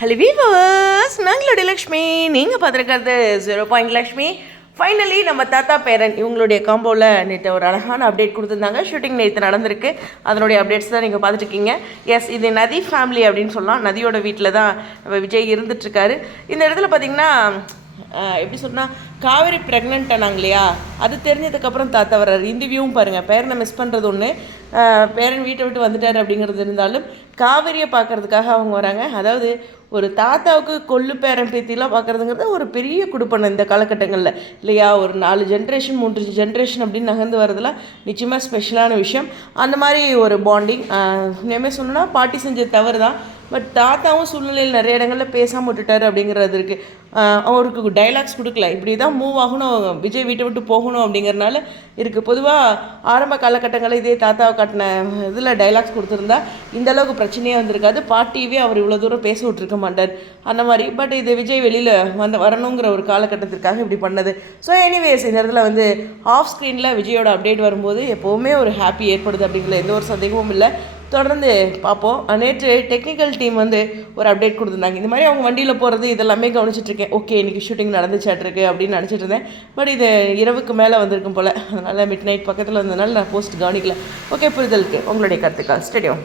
Hello viewers நாங்களுடைய லக்ஷ்மி. நீங்கள் பார்த்துருக்கிறது ஜீரோ பாயிண்ட் லக்ஷ்மி. ஃபைனலி நம்ம தாத்தா பேரன் இவங்களுடைய காம்போவில் நேற்று ஒரு அழகான அப்டேட் கொடுத்துருந்தாங்க. ஷூட்டிங் நேற்று நடந்திருக்கு. அதனுடைய அப்டேட்ஸ் தான் நீங்கள் பார்த்துட்ருக்கீங்க எஸ் இது நதி ஃபேமிலி அப்படின்னு சொல்லலாம். நதியோட வீட்டில் தான் விஜய் இருந்துட்டுருக்காரு. இந்த இடத்துல பார்த்தீங்கன்னா எப்படி சொன்னால் காவேரி ப்ரெக்னென்ட் ஆனாங்க இல்லையா? அது தெரிஞ்சதுக்கப்புறம் தாத்தா வர்றாரு. இந்த பாருங்கள் பேரனை மிஸ் பண்ணுறது ஒன்று பேரன் வீட்டை விட்டு வந்துட்டார் அப்படிங்கிறது இருந்தாலும் காவேரியை பார்க்கறதுக்காக அவங்க வராங்க. அதாவது ஒரு தாத்தாவுக்கு கொள்ளு பேரன் பேத்திலாம் பார்க்குறதுங்கிறது ஒரு பெரிய குடுப்பணம் இந்த காலகட்டங்களில். இல்லையா? ஒரு நாலு ஜென்ரேஷன் மூன்று ஜென்ரேஷன் அப்படின்னு நகர்ந்து வரதுலாம் நிச்சயமாக ஸ்பெஷலான விஷயம். அந்த மாதிரி ஒரு பாண்டிங் இனிமேல் சொன்னால் பாட்டி செஞ்ச தவறு தான் பட் தாத்தாவும் சூழ்நிலையில் நிறைய இடங்களில் பேசாமல் விட்டுட்டாரு அப்படிங்கிறது இருக்குது அவருக்கு டைலாக்ஸ் கொடுக்கல. இப்படி தான் மூவ் ஆகணும் விஜய் வீட்டை விட்டு போகணும் அப்படிங்கிறனால இருக்குது பொதுவாக ஆரம்ப காலகட்டங்களில் இதே தாத்தாவை காட்டின இதில் டைலாக்ஸ் கொடுத்துருந்தா இந்த அளவுக்கு பிரச்சனையே வந்திருக்காது. பாட்டியவே அவர் இவ்வளோ தூரம் பேச விட்டுருக்க மாட்டார். அந்த மாதிரி. பட் இது விஜய் வெளியில் வந்து வரணுங்கிற ஒரு காலகட்டத்திற்காக இப்படி பண்ணது. ஸோ எனிவேஸ் இந்த இடத்துல வந்து ஆஃப் ஸ்க்ரீனில் விஜயோட அப்டேட் வரும்போது எப்போவுமே ஒரு ஹாப்பி ஏற்படுது அப்படிங்கிற எந்த ஒரு சந்தேகமும் இல்லை. தொடர்ந்து பார்ப்போம். நேற்று டெக்னிக்கல் டீம் வந்து ஒரு அப்டேட் கொடுத்துருந்தாங்க. இந்த மாதிரி அவங்க வண்டியில் போகிறது இதெல்லாமே கவனிச்சிட்ருக்கேன். ஓகே இன்றைக்கி ஷூட்டிங் நடந்துச்சாட்டிருக்கு அப்படின்னு நினச்சிட்டு இருந்தேன். பட் இது இரவுக்கு மேலே வந்திருக்கும் போல். அதனால் மிட் நைட் பக்கத்தில் இருந்ததுனால நான் போஸ்ட் கவனிக்கல. ஓகே புரிதலுக்கு. உங்களுடைய கருத்துக்கள். ஸ்டேடியம்